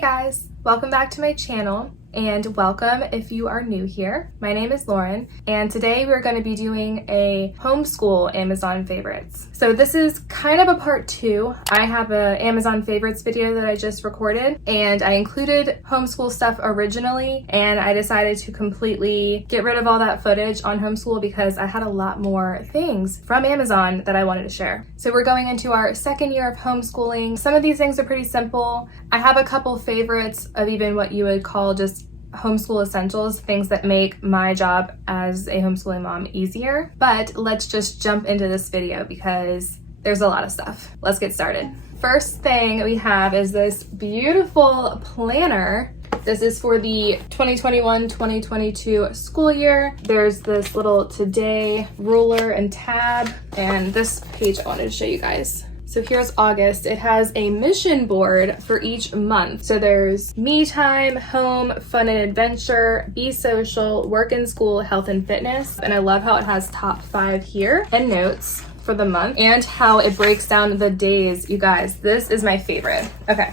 Hey guys, welcome back to my channel and welcome if you are new here. My name is Lauren and today we're going to be doing a homeschool Amazon favorites. So this is kind of a part 2. I have an Amazon favorites video that I just recorded and I included homeschool stuff originally and I decided to completely get rid of all that footage on homeschool because I had a lot more things from Amazon that I wanted to share. So we're going into our second year of homeschooling. Some of these things are pretty simple. I have a couple favorites of even what you would call just homeschool essentials, things that make my job as a homeschooling mom easier. But let's just jump into this video because there's a lot of stuff. Let's get started. First thing we have is this beautiful planner. This is for the 2021-2022 school year. There's this little today ruler and tab, and this page I wanted to show you guys. So here's August. It has a mission board for each month. So there's me time, home, fun and adventure, be social, work and school, health and fitness. And I love how it has top 5 here and notes for the month and how it breaks down the days. You guys, this is my favorite. Okay.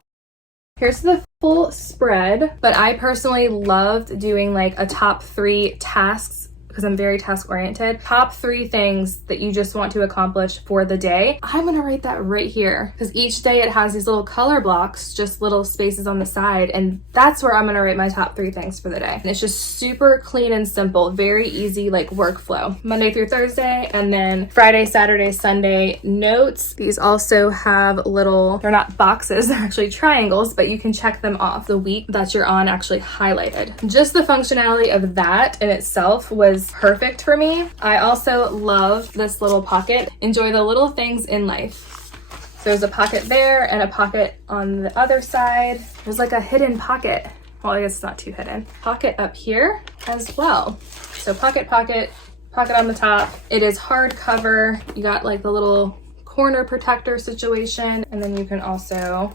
Here's the full spread, but I personally loved doing like a top 3 tasks because I'm very task oriented. Top 3 things that you just want to accomplish for the day. I'm gonna write that right here because each day it has these little color blocks, just little spaces on the side, and that's where I'm gonna write my top 3 things for the day. And it's just super clean and simple, very easy like workflow. Monday through Thursday, and then Friday, Saturday, Sunday notes. These also have little, they're not boxes, they're actually triangles, but you can check them off. The week that you're on actually highlighted. Just the functionality of that in itself was perfect for me. I also love this little pocket. Enjoy the little things in life. So there's a pocket there and a pocket on the other side. There's like a hidden pocket. Well, I guess it's not too hidden. Pocket up here as well. So pocket, pocket, pocket on the top. It is hardcover. You got like the little corner protector situation, and then you can also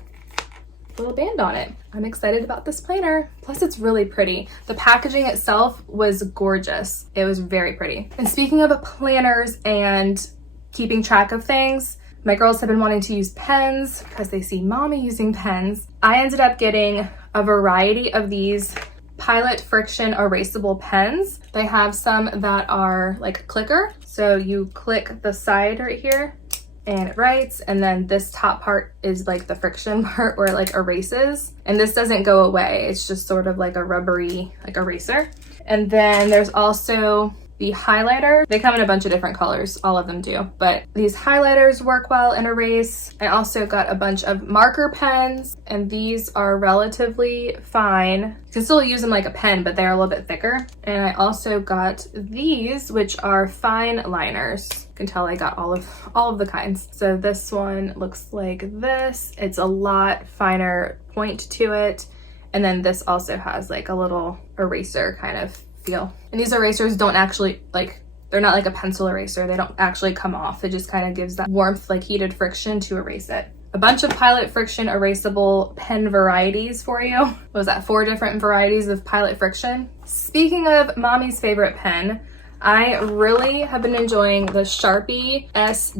little band on it. I'm excited about this planner. Plus it's really pretty. The packaging itself was gorgeous. It was very pretty. And speaking of planners and keeping track of things, my girls have been wanting to use pens because they see mommy using pens. I ended up getting a variety of these Pilot friction erasable pens. They have some that are like clicker. So you click the side right here and it writes, and then this top part is like the friction part where it like erases, and this doesn't go away. It's just sort of like a rubbery like eraser. And then there's also the highlighter. They come in a bunch of different colors, all of them do, but these highlighters work well in erase. I also got a bunch of marker pens, and these are relatively fine. You can still use them like a pen, but they're a little bit thicker. And I also got these, which are fine liners. You can tell I got all of the kinds. So this one looks like this. It's a lot finer point to it. And then this also has like a little eraser kind of feel. And these erasers don't actually they're not like a pencil eraser. They don't actually come off. It just kind of gives that warmth, like heated friction to erase it. A bunch of Pilot friction erasable pen varieties for you. What was that? 4 different varieties of Pilot friction. Speaking of mommy's favorite pen, I really have been enjoying the Sharpie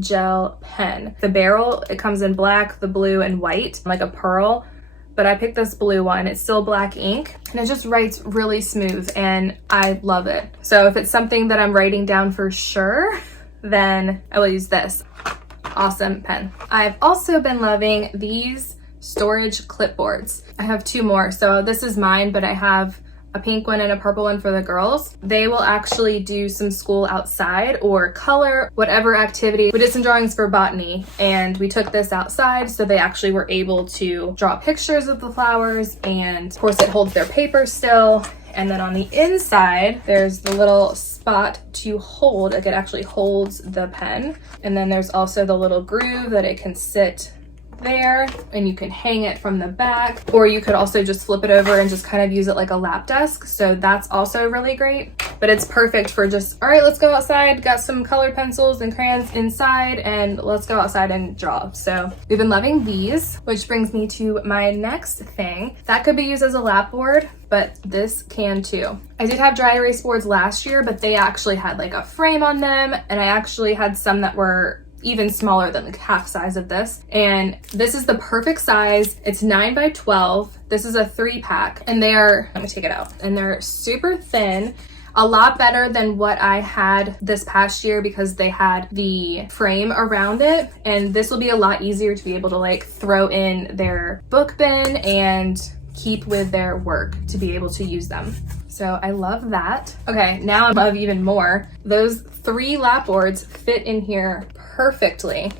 Gel Pen. The barrel, it comes in black, the blue, and white, like a pearl. But I picked this blue one. It's still black ink and it just writes really smooth and I love it. So if it's something that I'm writing down for sure, then I will use this. Awesome pen. I've also been loving these storage clipboards. I have 2 more. So this is mine, but I have a pink one and a purple one for the girls. They will actually do some school outside or color, whatever activity. We did some drawings for botany and we took this outside, so they actually were able to draw pictures of the flowers, and of course it holds their paper still. And then on the inside, there's the little spot to hold. Like it actually holds the pen. And then there's also the little groove that it can sit there, and you can hang it from the back, or you could also just flip it over and just kind of use it like a lap desk. So that's also really great, but it's perfect for just, all right, let's go outside, got some colored pencils and crayons inside, and let's go outside and draw. So we've been loving these, which brings me to my next thing. That could be used as a lap board, but this can too. I did have dry erase boards last year, but they actually had like a frame on them, and I actually had some that were even smaller than the half size of this. And this is the perfect size. It's 9 by 12. This is a 3-pack, and let me take it out, and they're super thin. A lot better than what I had this past year because they had the frame around it, and this will be a lot easier to be able to like throw in their book bin and keep with their work to be able to use them. So I love that. Okay, now I love even more. Those 3 lap boards fit in here perfectly.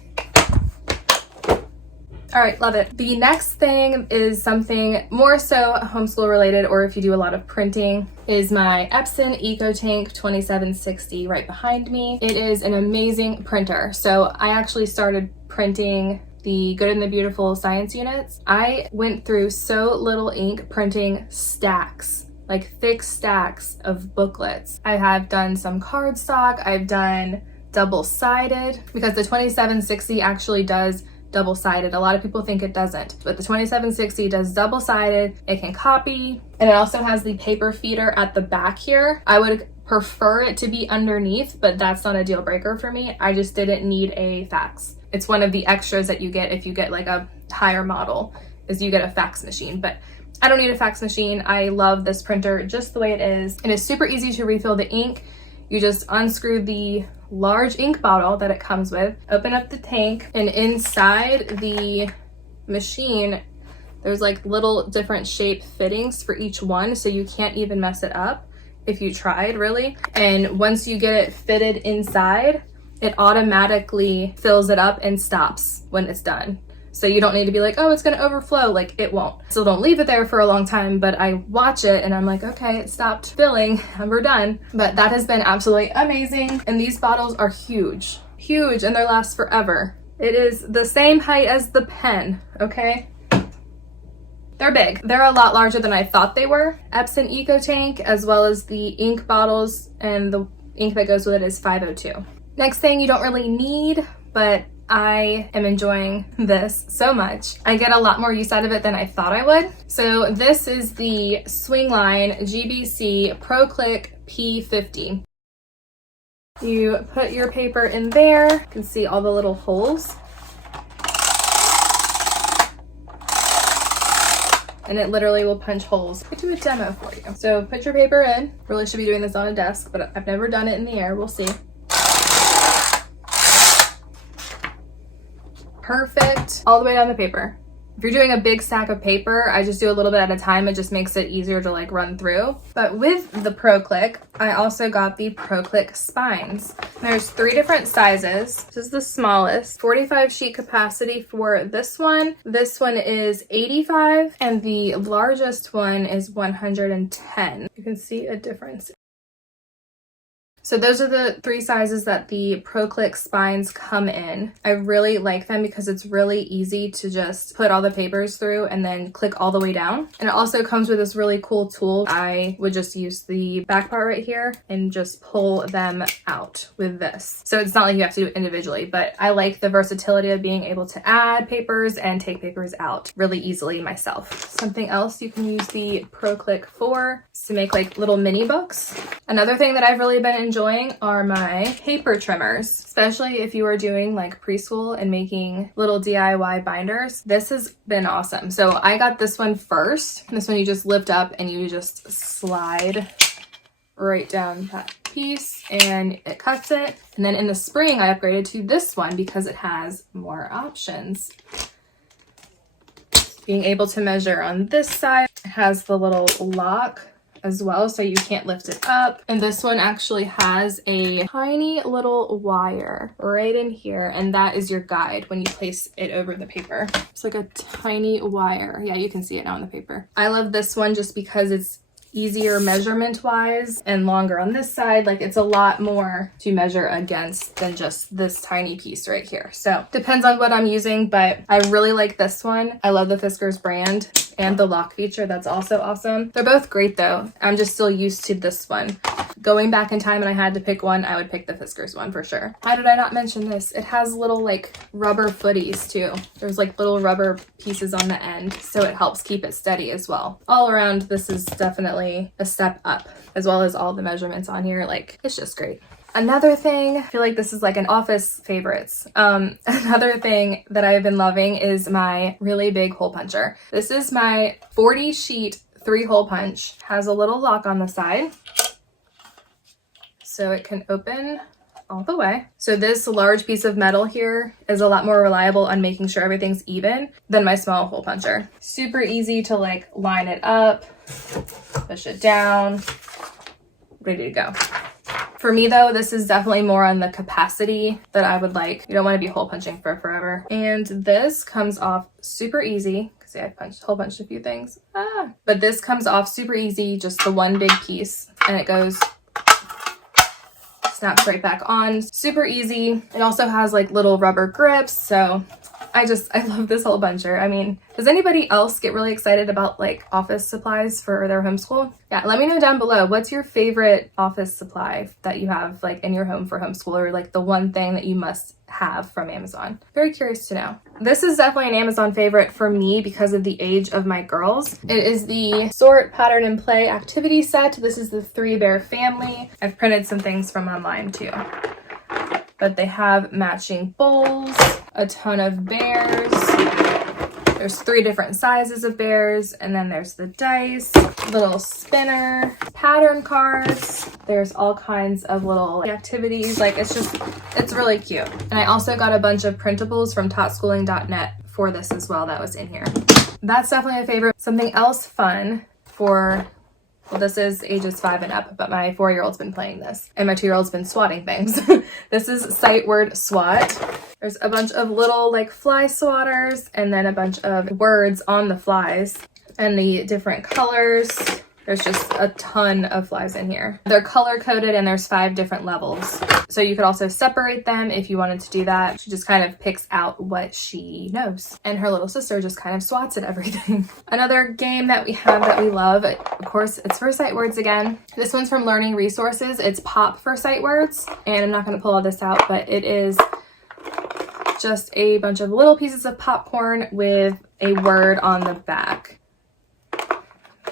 All right, love it. The next thing is something more so homeschool related, or if you do a lot of printing, is my Epson EcoTank 2760 right behind me. It is an amazing printer. So I actually started printing the Good and the Beautiful science units. I went through so little ink printing stacks, like thick stacks of booklets. I have done some cardstock, I've done double-sided, because the 2760 actually does double-sided. A lot of people think it doesn't, but the 2760 does double-sided. It can copy, and it also has the paper feeder at the back here. I would prefer it to be underneath, but that's not a deal breaker for me. I just didn't need a fax. It's one of the extras that you get if you get like a higher model, is you get a fax machine, but I don't need a fax machine. I love this printer just the way it is. And it's super easy to refill the ink. You just unscrew the large ink bottle that it comes with, open up the tank, and inside the machine, there's like little different shape fittings for each one, so you can't even mess it up if you tried, really. And once you get it fitted inside, it automatically fills it up and stops when it's done. So you don't need to be like, oh, it's gonna overflow. Like, it won't. So don't leave it there for a long time, but I watch it and I'm like, okay, it stopped filling and we're done. But that has been absolutely amazing. And these bottles are huge, huge, and they last forever. It is the same height as the pen, okay? They're big. They're a lot larger than I thought they were. Epson EcoTank, as well as the ink bottles, and the ink that goes with it is 502. Next thing you don't really need, but I am enjoying this so much. I get a lot more use out of it than I thought I would. So this is the Swingline GBC Proclick P50. You put your paper in there. You can see all the little holes. And it literally will punch holes. I'll do a demo for you. So put your paper in. Really should be doing this on a desk, but I've never done it in the air. We'll see. Perfect. All the way down the paper. If you're doing a big stack of paper, I just do a little bit at a time. It just makes it easier to like run through. But with the Proclick, I also got the Proclick spines. There's 3 different sizes. This is the smallest, 45 sheet capacity for this one. This one is 85, and the largest one is 110. You can see a difference. So those are the 3 sizes that the Proclick spines come in. I really like them because it's really easy to just put all the papers through and then click all the way down. And it also comes with this really cool tool. I would just use the back part right here and just pull them out with this. So it's not like you have to do it individually, but I like the versatility of being able to add papers and take papers out really easily myself. Something else you can use the Proclick for is to make like little mini books. Another thing that I've really been enjoying are my paper trimmers, especially if you are doing like preschool and making little DIY binders. This has been awesome. So I got this one first. This one you just lift up and you just slide right down that piece and it cuts it. And then in the spring I upgraded to this one because it has more options. Being able to measure on this side, it has the little lock as well, so you can't lift it up. And this one actually has a tiny little wire right in here, and that is your guide when you place it over the paper. It's like a tiny wire. Yeah, you can see it now on the paper. I love this one just because it's easier measurement wise and longer on this side. Like, it's a lot more to measure against than just this tiny piece right here. So depends on what I'm using, but I really like this one. I love the Fiskars brand and the lock feature. That's also awesome. They're both great though. I'm just still used to this one. Going back in time and I had to pick one, I would pick the Fiskars one for sure. How did I not mention this? It has little like rubber footies too. There's like little rubber pieces on the end, so it helps keep it steady as well. All around, this is definitely a step up, as well as all the measurements on here. Like, it's just great. Another thing, I feel like this is like an office favorites. Another thing that I've been loving is my really big hole puncher. This is my 40 sheet 3-hole punch. Has a little lock on the side, so it can open all the way. So this large piece of metal here is a lot more reliable on making sure everything's even than my small hole puncher. Super easy to like line it up, push it down, ready to go. For me though, this is definitely more on the capacity that I would like. You don't want to be hole punching for forever. And this comes off super easy. See, I hole punched a few things. But this comes off super easy, just the one big piece, and it goes, snaps right back on. Super easy. It also has like little rubber grips, so I love this hole puncher. I mean, does anybody else get really excited about like office supplies for their homeschool? Yeah, let me know down below. What's your favorite office supply that you have like in your home for homeschool, or like the one thing that you must have from Amazon? Very curious to know. This is definitely an Amazon favorite for me because of the age of my girls. It is the Sort, Pattern, and Play activity set. This is the 3-bear family. I've printed some things from online too. But they have matching bowls, a ton of bears. There's 3 different sizes of bears, and then there's the dice, little spinner, pattern cards. There's all kinds of little activities. Like it's really cute. And I also got a bunch of printables from totschooling.net for this as well that was in here. That's definitely a favorite. Something else fun for, well, this is ages 5 and up, but my 4-year-old's been playing this, and my 2-year-old's been swatting things. This is sight word swat. There's a bunch of little like fly swatters, and then a bunch of words on the flies and the different colors. There's just a ton of flies in here. They're color coded, and there's 5 different levels. So you could also separate them if you wanted to do that. She just kind of picks out what she knows, and her little sister just kind of swats at everything. Another game that we have that we love, of course, it's for sight words again. This one's from Learning Resources. It's Pop for sight words, and I'm not going to pull all this out, but it is just a bunch of little pieces of popcorn with a word on the back.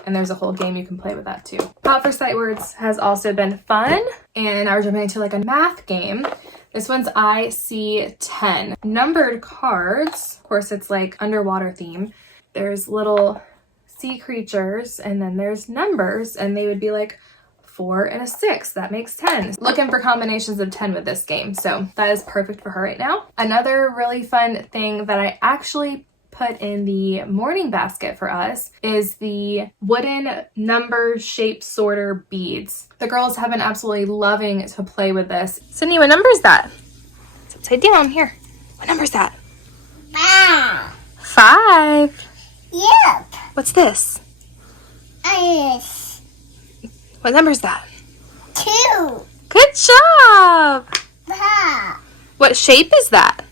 And there's a whole game you can play with that too. Pop for sight words has also been fun. And now we're jumping into like a math game. This one's IC10. Numbered cards. Of course, it's like underwater theme. There's little sea creatures, and then there's numbers, and they would be like 4 and a 6. That makes 10. Looking for combinations of 10 with this game. So that is perfect for her right now. Another really fun thing that I actually put in the morning basket for us is the wooden number shape sorter beads. The girls have been absolutely loving to play with this. Sydney, what number is that? It's upside down here. What number is that? 5. Yep. What's this? Yes. What number is that? 2. Good job. Ha. What shape is that?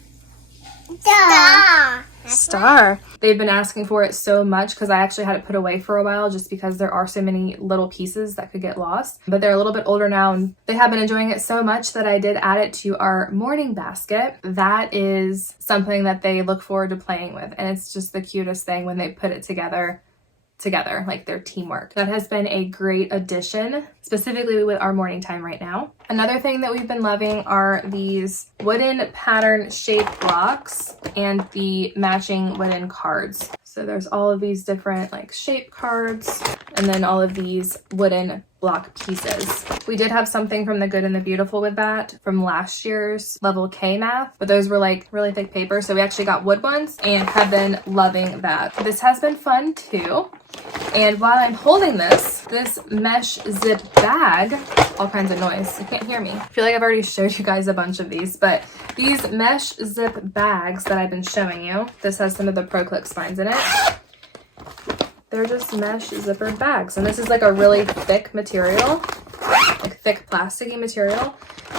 Star. Star. They've been asking for it so much because I actually had it put away for a while just because there are so many little pieces that could get lost. But they're a little bit older now, and they have been enjoying it so much that I did add it to our morning basket. That is something that they look forward to playing with, and it's just the cutest thing when they put it together, like their teamwork. That has been a great addition, specifically with our morning time right now. Another thing that we've been loving are these wooden pattern shaped blocks and the matching wooden cards. So there's all of these different like shape cards, and then all of these wooden block pieces. We did have something from the Good and the Beautiful with that from last year's level K math, but those were like really thick paper, so we actually got wood ones and have been loving that. This has been fun too. And while I'm holding this mesh zip bag, all kinds of noise, you can't hear me. I feel like I've already showed you guys a bunch of these, but these mesh zip bags that I've been showing you, this has some of the Proclick spines in it. They're just mesh zipper bags, and this is like a really thick material, like thick plasticky material,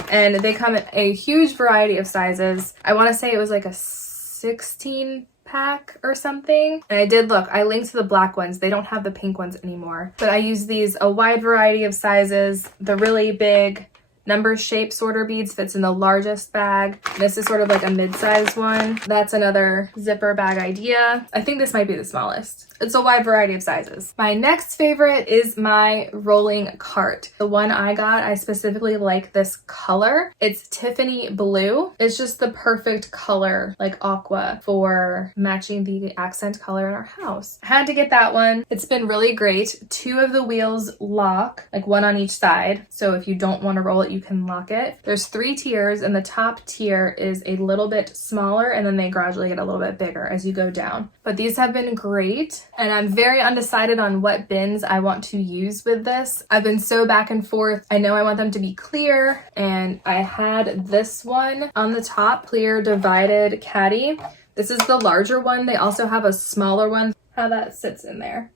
and they come in a huge variety of sizes. I want to say it was like a 16 pack or something, and I did look. I linked to the black ones. They don't have the pink ones anymore, but I use these a wide variety of sizes. The really big number shape sorter beads fits in the largest bag. This is sort of like a mid-sized one. That's another zipper bag idea. I think this might be the smallest. It's a wide variety of sizes. My next favorite is my rolling cart. The one I got, I specifically like this color. It's Tiffany blue. It's just the perfect color, like aqua, for matching the accent color in our house. I had to get that one. It's been really great. 2 of the wheels lock, like one on each side. So if you don't want to roll it, you can lock it. There's 3 tiers, and the top tier is a little bit smaller, and then they gradually get a little bit bigger as you go down. But these have been great, and I'm very undecided on what bins I want to use with this. I've been so back and forth. I know I want them to be clear, and I had this one on the top, clear divided caddy. This is the larger one. They also have a smaller one. How that sits in there.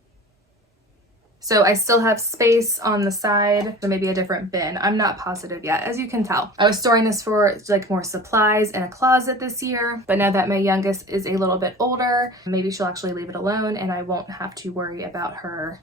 So I still have space on the side, so maybe a different bin. I'm not positive yet, as you can tell. I was storing this for like more supplies in a closet this year, but now that my youngest is a little bit older, maybe she'll actually leave it alone and I won't have to worry about her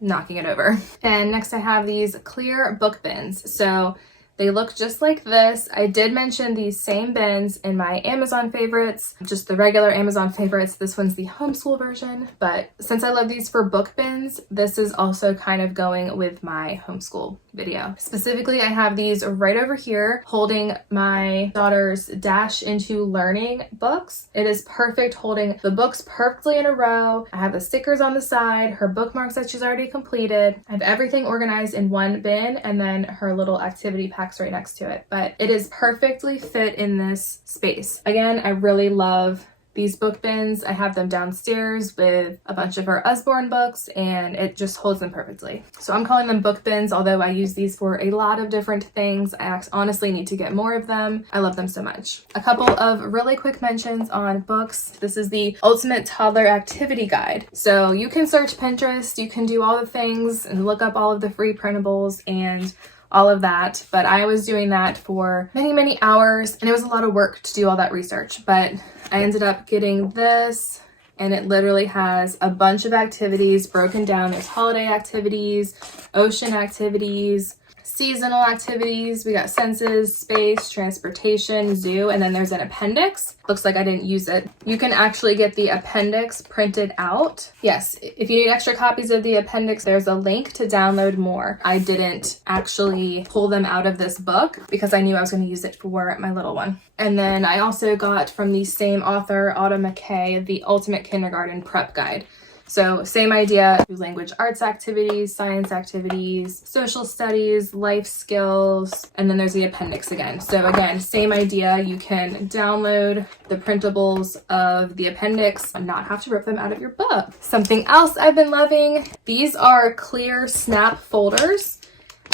knocking it over. And next I have these clear book bins. So they look just like this. I did mention these same bins in my Amazon favorites, just the regular Amazon favorites. This one's the homeschool version, but since I love these for book bins, this is also kind of going with my homeschool video. Specifically, I have these right over here holding my daughter's Dash into Learning books. It is perfect, holding the books perfectly in a row. I have the stickers on the side, her bookmarks that she's already completed. I have everything organized in one bin, and then her little activity packs right next to it. But it is perfectly fit in this space. Again, I really love these book bins. I have them downstairs with a bunch of her Usborne books, and it just holds them perfectly. So I'm calling them book bins, although I use these for a lot of different things. I honestly need to get more of them. I love them so much. A couple of really quick mentions on books. This is the Ultimate Toddler Activity Guide. So you can search Pinterest, you can do all the things and look up all of the free printables and all of that, but I was doing that for many hours, and it was a lot of work to do all that research. But I ended up getting this, and it literally has a bunch of activities broken down. There's holiday activities, ocean activities, seasonal activities. We got senses, space, transportation, zoo, and then there's an appendix. Looks like I didn't use it. You can actually get the appendix printed out. Yes, if you need extra copies of the appendix, there's a link to download more. I didn't actually pull them out of this book because I knew I was going to use it for my little one. And then I also got from the same author, Autumn McKay, the Ultimate Kindergarten Prep Guide. So same idea, language arts activities, science activities, social studies, life skills, and then there's the appendix again. So again, same idea, you can download the printables of the appendix and not have to rip them out of your book. Something else I've been loving, these are clear snap folders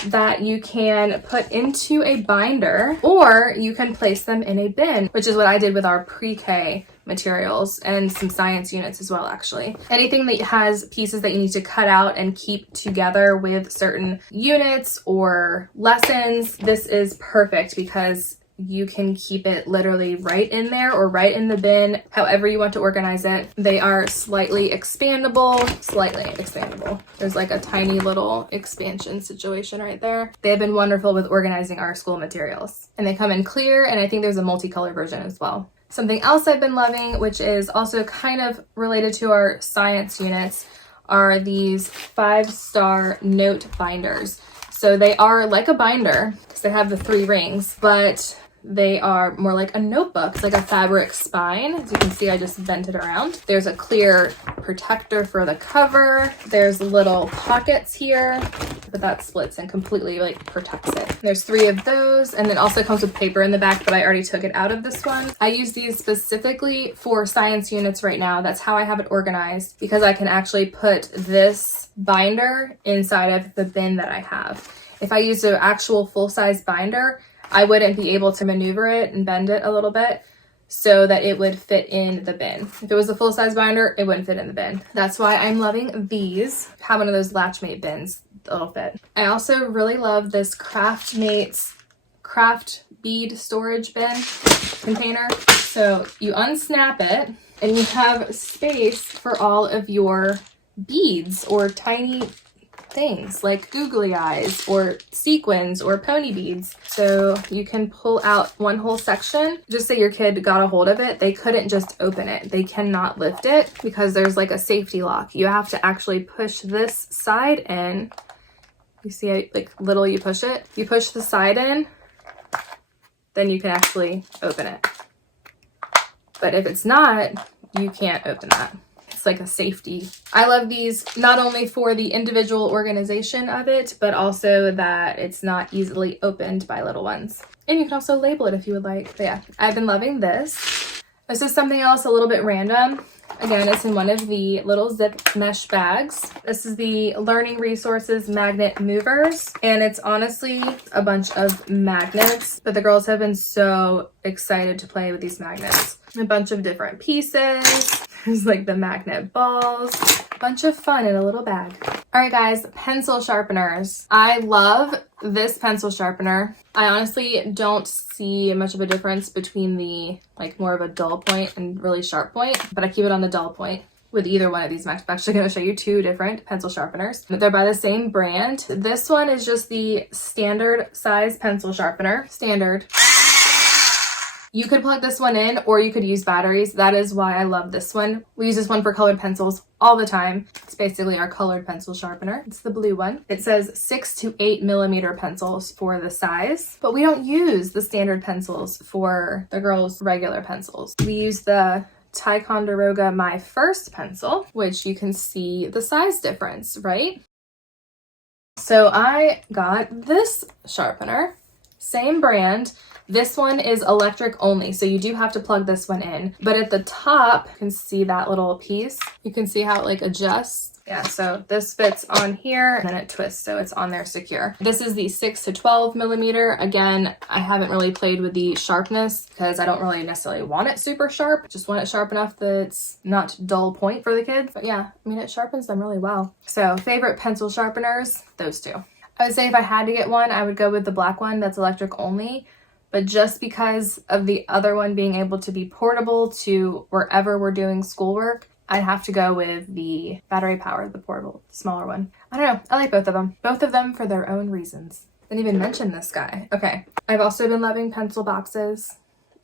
that you can put into a binder, or you can place them in a bin, which is what I did with our pre-K materials and some science units as well, actually. Anything that has pieces that you need to cut out and keep together with certain units or lessons, this is perfect because you can keep it literally right in there or right in the bin, however you want to organize it. They are slightly expandable. There's like a tiny little expansion situation right there. They have been wonderful with organizing our school materials. And they come in clear, and I think there's a multicolor version as well. Something else I've been loving, which is also kind of related to our science units, are these 5-star note binders. So they are like a binder because they have the 3 rings, but they are more like a notebook. It's like a fabric spine. As you can see, I just bent it around. There's a clear protector for the cover. There's little pockets here, but that splits and completely like protects it. There's 3 of those, and then also comes with paper in the back, but I already took it out of this one. I use these specifically for science units right now. That's how I have it organized, because I can actually put this binder inside of the bin that I have. If I used an actual full-size binder, I wouldn't be able to maneuver it and bend it a little bit so that it would fit in the bin. If it was a full-size binder, it wouldn't fit in the bin. That's why I'm loving these. I have one of those Latchmate bins that'll fit. I also really love this Craftmates craft bead storage bin container. So you unsnap it and you have space for all of your beads or tiny things like googly eyes or sequins or pony beads. So you can pull out one whole section. Just say your kid got a hold of it, they couldn't just open it. They cannot lift it because there's like a safety lock. You have to actually push this side in. You see how like little you push it? You push the side in, then you can actually open it. But if it's not, you can't open that. It's like a safety. I love these not only for the individual organization of it, but also that it's not easily opened by little ones. And you can also label it if you would like. But yeah, I've been loving this. This is something else a little bit random. Again, it's in one of the little zip mesh bags. This is the Learning Resources Magnet Movers, and it's honestly a bunch of magnets, but the girls have been so excited to play with these magnets. A bunch of different pieces. There's like the magnet balls. A bunch of fun in a little bag. All right, guys, pencil sharpeners. I love this pencil sharpener. I honestly don't see much of a difference between the like more of a dull point and really sharp point, but I keep it on the dull point with either one of these. I'm actually going to show you two different pencil sharpeners. They're by the same brand. This one is just the standard size pencil sharpener. Standard. You could plug this one in or you could use batteries. That is why I love this one. We use this one for colored pencils all the time. It's basically our colored pencil sharpener. It's the blue one. It says 6 to 8 millimeter pencils for the size, but we don't use the standard pencils for the girls' regular pencils. We use the Ticonderoga My First pencil, which you can see the size difference, right? So I got this sharpener, same brand. This one is electric only, so you do have to plug this one in. But at the top, you can see that little piece. You can see how it like adjusts. Yeah, so this fits on here and then it twists, so it's on there secure. This is the 6 to 12 millimeter. Again, I haven't really played with the sharpness because I don't really necessarily want it super sharp. Just want it sharp enough that it's not dull point for the kids. But yeah, I mean, it sharpens them really well. So favorite pencil sharpeners, those two. I would say if I had to get one, I would go with the black one that's electric only. But just because of the other one being able to be portable to wherever we're doing schoolwork, I'd have to go with the battery powered, the portable, smaller one. I don't know. I like both of them. Both of them for their own reasons. Didn't even mention this guy. Okay. I've also been loving pencil boxes.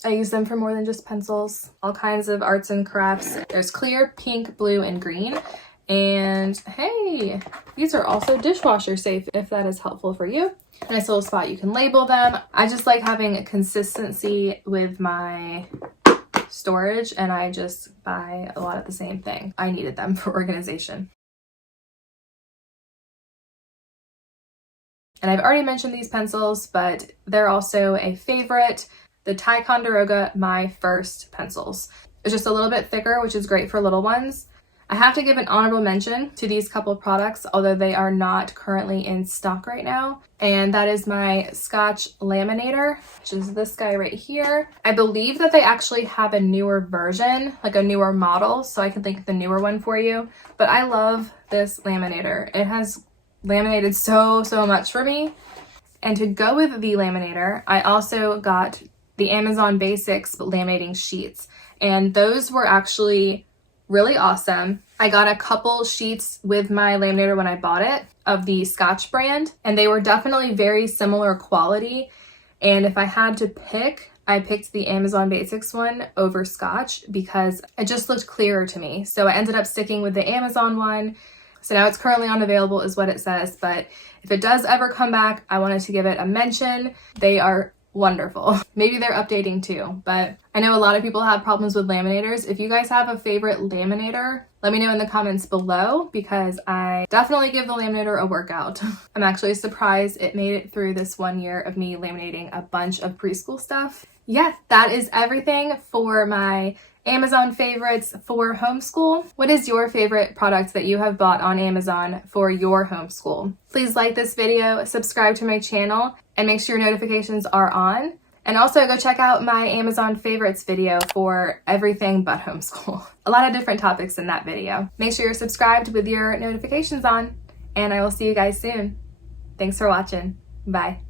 I use them for more than just pencils. All kinds of arts and crafts. There's clear, pink, blue, and green. And hey, these are also dishwasher safe if that is helpful for you. Nice little spot you can label them. I just like having consistency with my storage, and I just buy a lot of the same thing. I needed them for organization. And I've already mentioned these pencils, but they're also a favorite. The Ticonderoga My First pencils. It's just a little bit thicker, which is great for little ones. I have to give an honorable mention to these couple products, although they are not currently in stock right now. And that is my Scotch laminator, which is this guy right here. I believe that they actually have a newer version, like a newer model, so I can link the newer one for you. But I love this laminator. It has laminated so much for me. And to go with the laminator, I also got the Amazon Basics laminating sheets. And those were actually really awesome. I got a couple sheets with my laminator when I bought it of the Scotch brand, and they were definitely very similar quality. And if I had to pick, I picked the Amazon Basics one over Scotch because it just looked clearer to me. So I ended up sticking with the Amazon one. So now it's currently unavailable is what it says, but if it does ever come back, I wanted to give it a mention. They are wonderful. Maybe they're updating too, but I know a lot of people have problems with laminators. If you guys have a favorite laminator, let me know in the comments below because I definitely give the laminator a workout. I'm actually surprised it made it through this 1 year of me laminating a bunch of preschool stuff. Yeah, that is everything for my Amazon favorites for homeschool. What is your favorite product that you have bought on Amazon for your homeschool? Please like this video, subscribe to my channel, and make sure your notifications are on. And also go check out my Amazon favorites video for everything but homeschool. A lot of different topics in that video. Make sure you're subscribed with your notifications on, and I will see you guys soon. Thanks for watching. Bye.